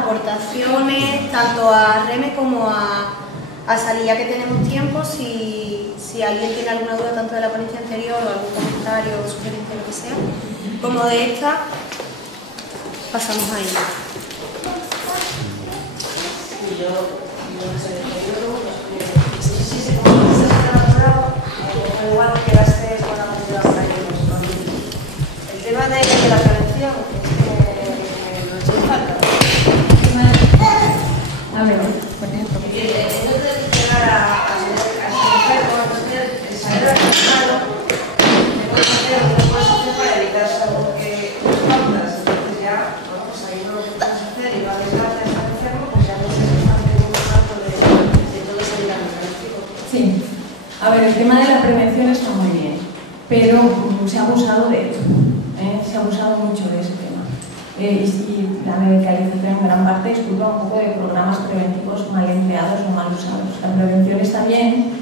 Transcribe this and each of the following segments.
aportaciones tanto a REME como a Salilla, que tenemos tiempo. Si alguien tiene alguna duda tanto de la ponencia anterior o algún comentario o sugerencia, lo que sea, como de esta, pasamos a ella. Igual que las tres con la el tema de la prevención es que lo he hecho falta. A ver, por ejemplo. Entonces, llegar a el saber vacunado, tengo que hacer alguna cosa para evitar algo que nos faltas. Entonces ya, vamos, ahí lo que podemos hacer y va a desgracia estar enfermo, pues ya no se está teniendo un tanto de todo ese dinámico. Sí. A ver, el tema de la prevención está muy bien, pero se ha abusado de ello, se ha abusado mucho de ese tema. Y la medicalización en gran parte es culpa un poco de programas preventivos mal empleados o mal usados. La prevención está bien,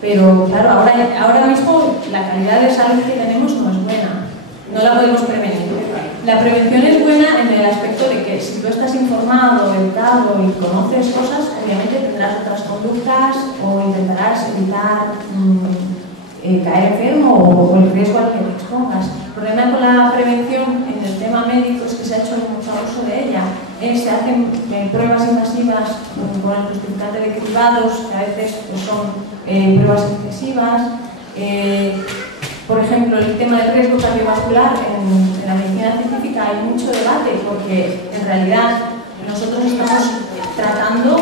pero claro, ahora mismo la calidad de salud que tenemos no es buena, no la podemos prevenir. La prevención es buena en el aspecto de que si tú estás informado, educado y conoces cosas, obviamente tendrás otras conductas o intentarás evitar caer enfermo o el riesgo al que te expongas. El problema con la prevención en el tema médico es que se ha hecho mucho abuso de ella. Se hacen pruebas invasivas con el justificante de cribados, que a veces pues, son pruebas excesivas. Por ejemplo, el tema del riesgo cardiovascular en la medicina científica hay mucho debate porque en realidad nosotros estamos tratando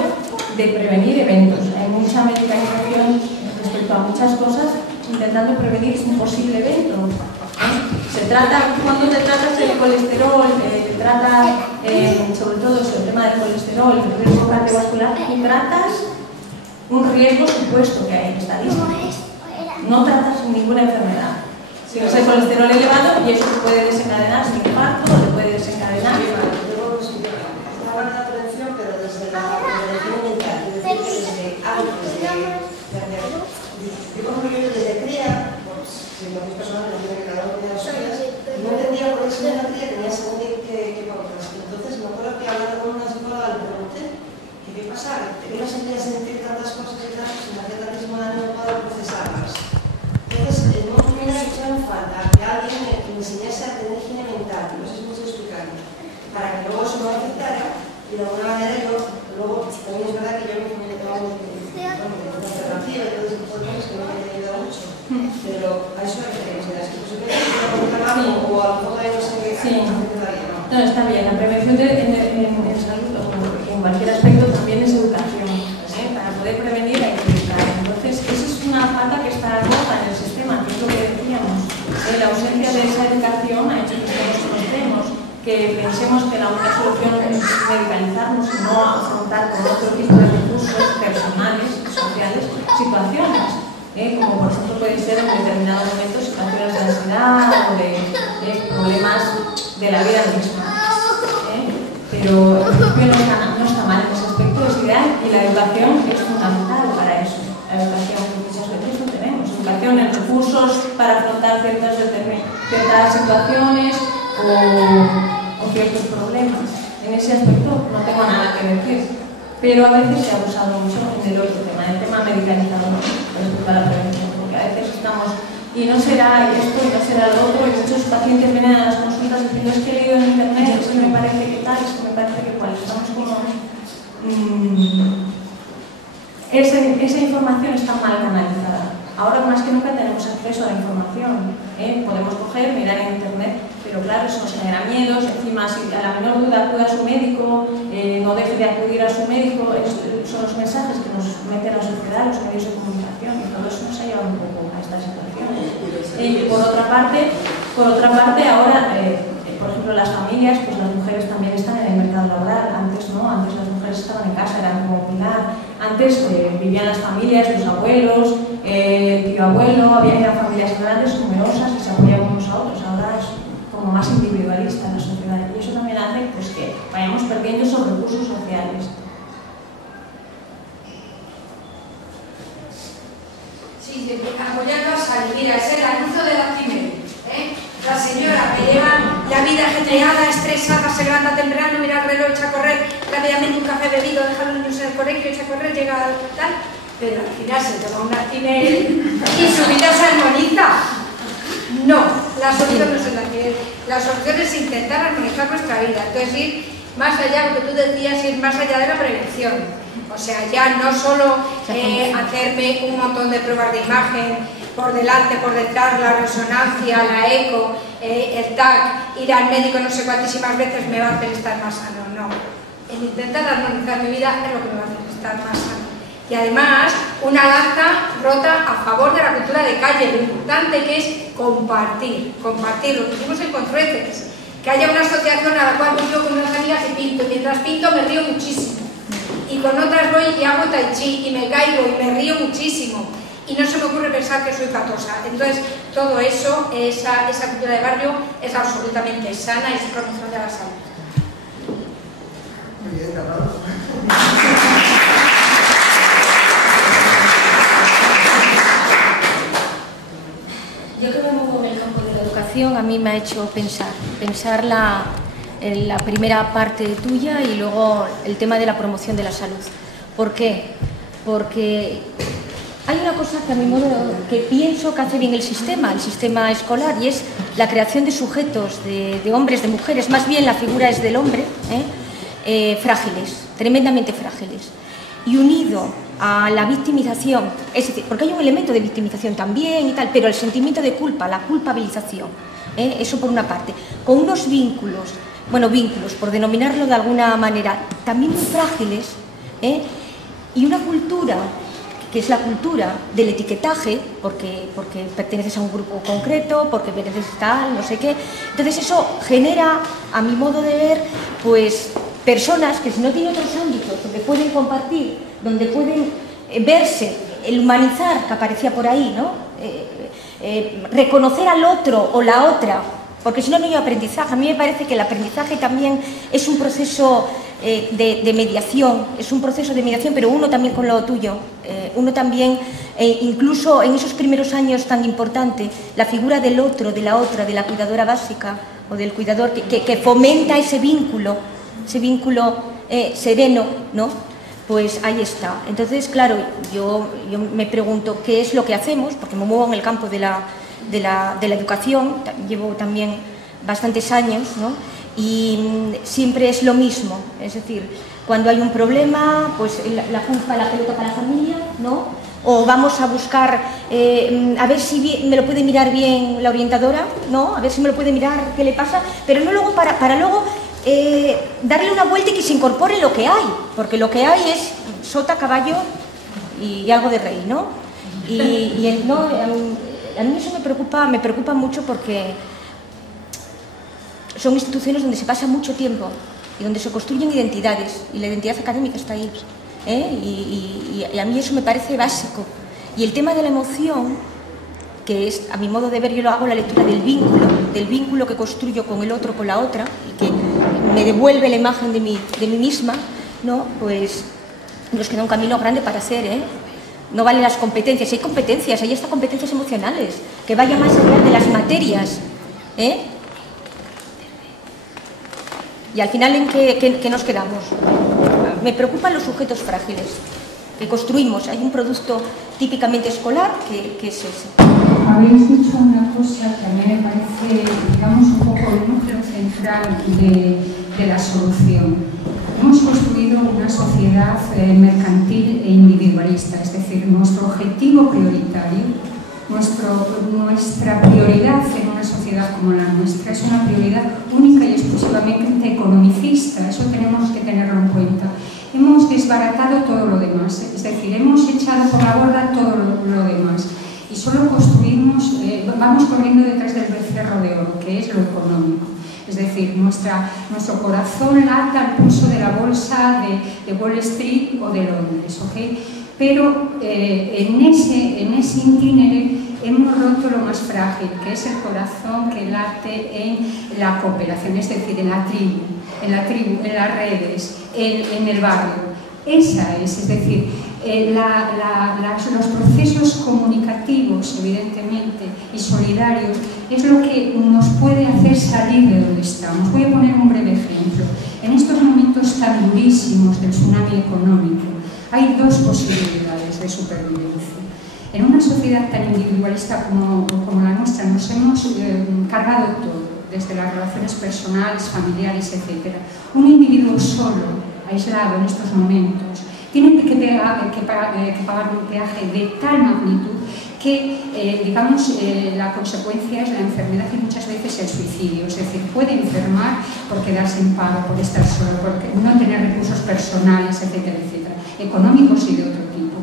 de prevenir eventos. Hay mucha medicalización respecto a muchas cosas intentando prevenir un posible evento. Se trata, cuando te tratas del colesterol, te trata sobre todo sobre el tema del colesterol, el riesgo cardiovascular, tú tratas un riesgo supuesto que hay estadístico. No tratas ninguna enfermedad. Si no es el colesterol elevado, y eso puede desencadenar un infarto, o te puede desencadenar. Una buena prevención, pero desde la prevención mental, es decir, desde antes de. Yo, por ejemplo, desde cría, pues, si lo que personas no tienen que cada uno de las suyas, y no entendía por qué si la cría tenía según qué pautas. Entonces, me acuerdo que hablando con una psicóloga le pregunté qué pasa, que no sentía sentir tantas cosas y tal, si me hacía tantísimo daño no puedo procesarlas. Entonces, en un momento me echaron falta que alguien me enseñase a tener higiene mental, no sé si me estoy explicando, para que luego eso no me afectara y de alguna manera yo, luego también es verdad que yo me tengo alternativa y todo ese tipo de cosas que me han ayudado mucho, pero a eso me referimos, es que posiblemente no me trabajo o a lo mejor todavía no sé qué todavía, ¿no? No, está bien, la prevención en salud o en cualquier aspecto también es educación, para poder prevenir hay que educar. Entonces, esa es una falta que está rota en el sistema, que es lo que decíamos. La ausencia de esa educación ha hecho que nos frustremos, que pensemos que la única solución es medicalizarnos y no afrontar con otro tipo de recursos personales, sociales, situaciones, como por ejemplo pueden ser en determinados momentos situaciones de ansiedad o de problemas de la vida misma. Pero en principio no está mal en ese aspecto, es ideal y la educación es fundamental para eso. La educación muchas veces no tenemos. Educación en recursos para afrontar ciertas situaciones o ciertos problemas. En ese aspecto no tengo nada que decir. Pero a veces se ha abusado mucho en el otro tema, el tema medicalizado respecto a la prevención, porque a veces estamos, y no será esto, y no será lo otro, y muchos pacientes vienen a las consultas diciendo es que he leído en internet, es que me parece que tal, es que me parece que cual. Estamos como... esa información está mal canalizada. Ahora más que nunca tenemos acceso a la información. Podemos coger, mirar en internet, pero claro, eso nos genera miedos. Encima, si a la menor duda acude a su médico, no deje de acudir a su médico, son los mensajes que nos meten a la sociedad, los medios de comunicación, y todo eso nos ha llevado un poco a esta situación. Por otra parte, ahora, por ejemplo, las familias, pues las mujeres también están en el mercado laboral. Antes no, antes las mujeres estaban en casa, eran como pilar. Antes vivían las familias, los abuelos, el tío abuelo, eran familias grandes, numerosas, y se apoyaban unos a otros. Ahora es como más individualista la sociedad, y eso también hace pues, que vayamos perdiendo esos recursos sociales. Sí, apoyando a Sally. Mira, es el anuncio de la CIMED, la señora que lleva la vida ajetreada, estresada, se levanta temprano, mira el reloj, echa a correr, rápidamente un café bebido, deja a los niños en el colegio, echa a correr, llega al tal, pero al final se toma un actimel y su vida se armoniza. No, la solución no es el actimel, la solución es intentar armonizar nuestra vida, entonces ir más allá, lo que tú decías, ir más allá de la prevención. O sea, ya no solo hacerme un montón de pruebas de imagen, por delante, por detrás, la resonancia, la eco, el TAC, ir al médico no sé cuantísimas veces me va a hacer estar más sano, no. El intentar armonizar mi vida es lo que me va a hacer estar más sano. Y además, una lanza rota a favor de la cultura de calle, lo importante que es compartir, lo que hicimos en Contrueces, que haya una asociación a la cual voy yo con unas amigas y pinto, y mientras pinto me río muchísimo, y con otras voy y hago tai chi, y me caigo y me río muchísimo, y no se me ocurre pensar que soy patosa. Entonces, todo eso, esa cultura de barrio es absolutamente sana y es promoción de la salud. Muy bien, Carlos. Yo que me muevo en el campo de la educación, a mí me ha hecho pensar en la primera parte tuya y luego el tema de la promoción de la salud. ¿Por qué? Porque hay una cosa que a mi modo que pienso que hace bien el sistema escolar, y es la creación de sujetos, de hombres, de mujeres, más bien la figura es del hombre, frágiles, tremendamente frágiles. Y unido a la victimización, es decir, porque hay un elemento de victimización también y tal, pero el sentimiento de culpa, la culpabilización, eso por una parte, con unos vínculos, por denominarlo de alguna manera, también muy frágiles, y una cultura que es la cultura del etiquetaje, porque perteneces a un grupo concreto, porque mereces tal, no sé qué. Entonces eso genera, a mi modo de ver, pues personas que si no tienen otros ámbitos donde pueden compartir, donde pueden verse, el humanizar que aparecía por ahí, ¿no? Reconocer al otro o la otra, porque si no, no hay aprendizaje. A mí me parece que el aprendizaje también es un proceso de mediación, pero uno también con lo tuyo, uno también, incluso en esos primeros años tan importante, la figura del otro, de la otra, de la cuidadora básica o del cuidador que fomenta ese vínculo sereno, ¿no? Pues ahí está. Entonces, claro, yo me pregunto qué es lo que hacemos, porque me muevo en el campo de la educación, llevo también bastantes años, ¿no? Y siempre es lo mismo, es decir, cuando hay un problema, pues la culpa, la pelota para la familia, ¿no? O vamos a buscar, a ver si me lo puede mirar bien la orientadora, ¿no? A ver si me lo puede mirar, qué le pasa, pero no luego para luego darle una vuelta y que se incorpore lo que hay, porque lo que hay es sota, caballo y algo de rey, ¿no? A mí eso me preocupa mucho porque son instituciones donde se pasa mucho tiempo y donde se construyen identidades, y la identidad académica está ahí, y a mí eso me parece básico. Y el tema de la emoción, que es, a mi modo de ver, yo lo hago la lectura del vínculo que construyo con el otro, con la otra, y que me devuelve la imagen de mí misma, ¿no? Pues nos queda un camino grande para hacer, No valen las competencias, hay competencias, hay hasta competencias emocionales, que vayan más allá de las materias, Y al final, ¿en qué nos quedamos? Me preocupan los sujetos frágiles que construimos. Hay un producto típicamente escolar que es ese. Habéis dicho una cosa que a mí me parece, digamos, un poco el núcleo central de la solución. Hemos construido una sociedad mercantil e individualista, es decir, nuestro objetivo prioritario, nuestra prioridad en una sociedad como la nuestra es una prioridad única y exclusivamente economicista, eso tenemos que tenerlo en cuenta. Hemos desbaratado todo lo demás, es decir, hemos echado por la borda todo lo demás y solo construimos, vamos corriendo detrás del becerro de oro, que es lo económico. Es decir, nuestro corazón lata al pulso de la bolsa de Wall Street o de Londres, ¿ok? Pero en ese itinere hemos roto lo más frágil, que es el corazón que late en la cooperación, es decir, en la tribu, en las redes, en el barrio. Esa es decir, los procesos comunicativos, evidentemente, y solidarios, es lo que nos puede hacer salir de donde estamos. Voy a poner un breve ejemplo. En estos momentos tan durísimos del tsunami económico, hay dos posibilidades de supervivencia. En una sociedad tan individualista como la nuestra, nos hemos cargado todo, desde las relaciones personales, familiares, etc. Un individuo solo, aislado en estos momentos, tiene que pagar un peaje de tal magnitud que, digamos, la consecuencia es la enfermedad y muchas veces el suicidio. Es decir, puede enfermar por quedarse en paro, por estar solo, por no tener recursos personales, etcétera, etcétera, económicos y de otro tipo.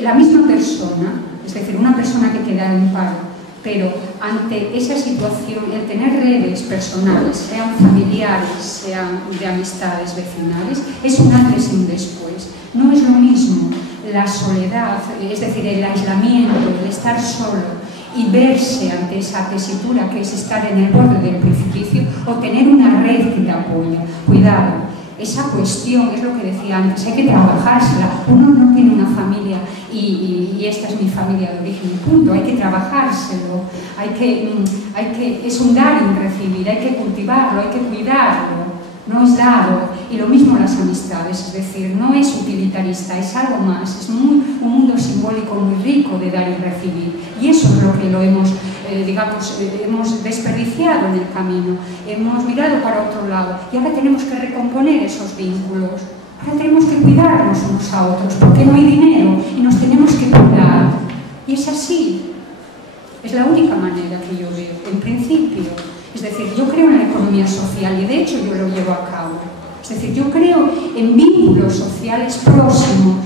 La misma persona, es decir, una persona que queda en paro, pero ante esa situación, el tener redes personales, sean familiares, sean de amistades vecinales, es un antes y un después. No es lo mismo la soledad, es decir, el aislamiento, el estar solo y verse ante esa tesitura que es estar en el borde del precipicio, o tener una red que te apoya. Cuidado, esa cuestión es lo que decía antes, hay que trabajársela. Uno no tiene una familia y esta es mi familia de origen, punto. Hay que trabajárselo, es un dar y un recibir, hay que cultivarlo, hay que cuidarlo, no es dado. Y lo mismo las amistades, es decir, no es utilitarista, es algo más, es un mundo simbólico muy rico de dar y recibir. Y eso es lo que lo hemos, hemos desperdiciado en el camino, hemos mirado para otro lado y ahora tenemos que recomponer esos vínculos. Ahora tenemos que cuidarnos unos a otros, porque no hay dinero y nos tenemos que cuidar. Y es así. Es la única manera que yo veo, en principio. Es decir, yo creo en la economía social y de hecho yo lo llevo a cabo. Es decir, yo creo en vínculos sociales próximos,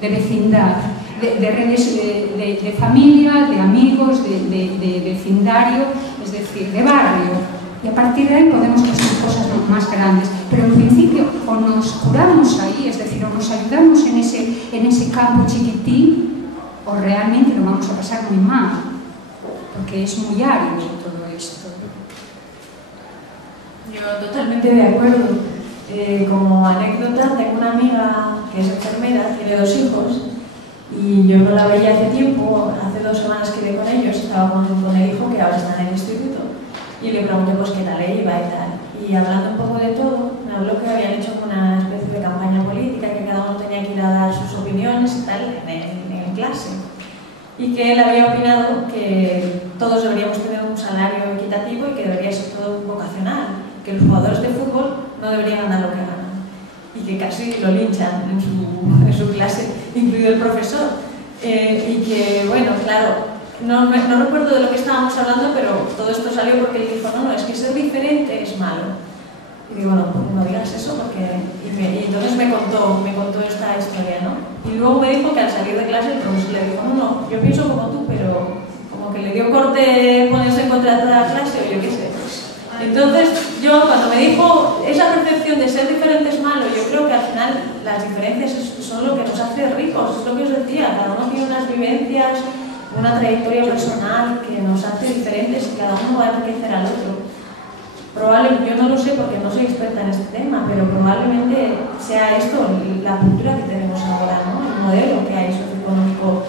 de vecindad, de redes de familia, de amigos, de vecindario, es decir, de barrio. Y a partir de ahí podemos hacer cosas más grandes. Pero en principio, o nos curamos ahí, es decir, o nos ayudamos en ese campo chiquitín, o realmente lo vamos a pasar muy mal, porque es muy árido todo esto. Yo totalmente de acuerdo. Como anécdota, tengo una amiga que es enfermera, tiene 2 hijos, y yo no la veía hace tiempo, hace 2 semanas que iba con ellos, estaba con el hijo que ahora está en el instituto, y le pregunté pues qué tal iba y tal. Y hablando un poco de todo, me habló que habían hecho una especie de campaña política, que cada uno tenía que ir a dar sus opiniones y tal en clase. Y que él había opinado que todos deberíamos tener un salario equitativo y que debería ser todo vocacional, que los jugadores de fútbol no deberían ganar lo que ganan. Y que casi lo linchan en su clase, incluido el profesor. Y que, bueno, claro, no recuerdo de lo que estábamos hablando, pero todo esto salió porque él dijo, no, es que ser diferente es malo. Y digo, no digas eso, porque... Y entonces me contó esta historia, ¿no? Y luego me dijo que al salir de clase el profesor le dijo, no, yo pienso como tú, pero como que le dio corte ponerse en contra de toda la clase, o yo qué sé. Entonces, yo cuando me dijo esa percepción de ser diferente es malo, yo creo que al final las diferencias son lo que nos hace ricos, es lo que os decía, cada uno tiene unas vivencias, una trayectoria personal que nos hace diferentes y cada uno va a enriquecer al otro. Probablemente, yo no lo sé porque no soy experta en este tema, pero probablemente sea esto la cultura que tenemos ahora, ¿no? El modelo que hay socioeconómico,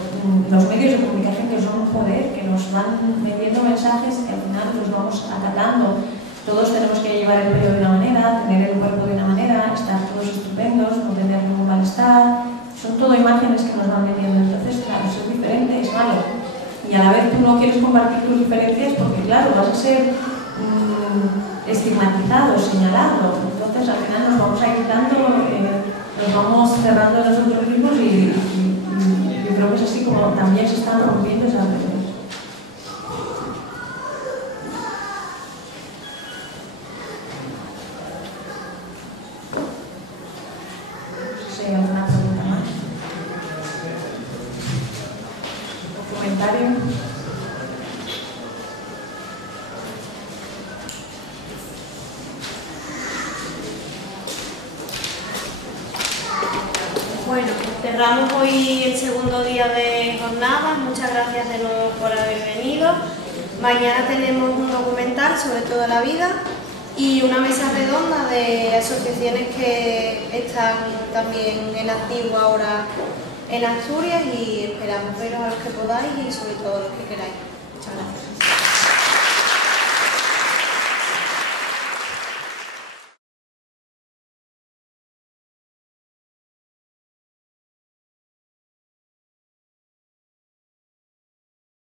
los medios de comunicación que son un poder, que nos van metiendo mensajes que al final los vamos acatando. Todos tenemos que llevar el pelo de una manera, tener el cuerpo de una manera, estar todos estupendos, no tener ningún malestar. Son todo imágenes que nos van metiendo. Entonces, claro, ser diferente es malo. Y a la vez tú no quieres compartir tus diferencias porque, claro, vas a ser estigmatizado, señalado. Entonces, al final nos vamos aislando, nos vamos cerrando nosotros mismos y yo creo que es así como también se están rompiendo esas redes. ¿Hay alguna pregunta más? ¿O comentario? Bueno, cerramos hoy el segundo día de jornada. Muchas gracias de nuevo por haber venido. Mañana tenemos un documental sobre toda la vida y una mesa redonda de asociaciones que están también en activo ahora en Asturias y esperamos veros a los que podáis y sobre todo a los que queráis. Muchas gracias.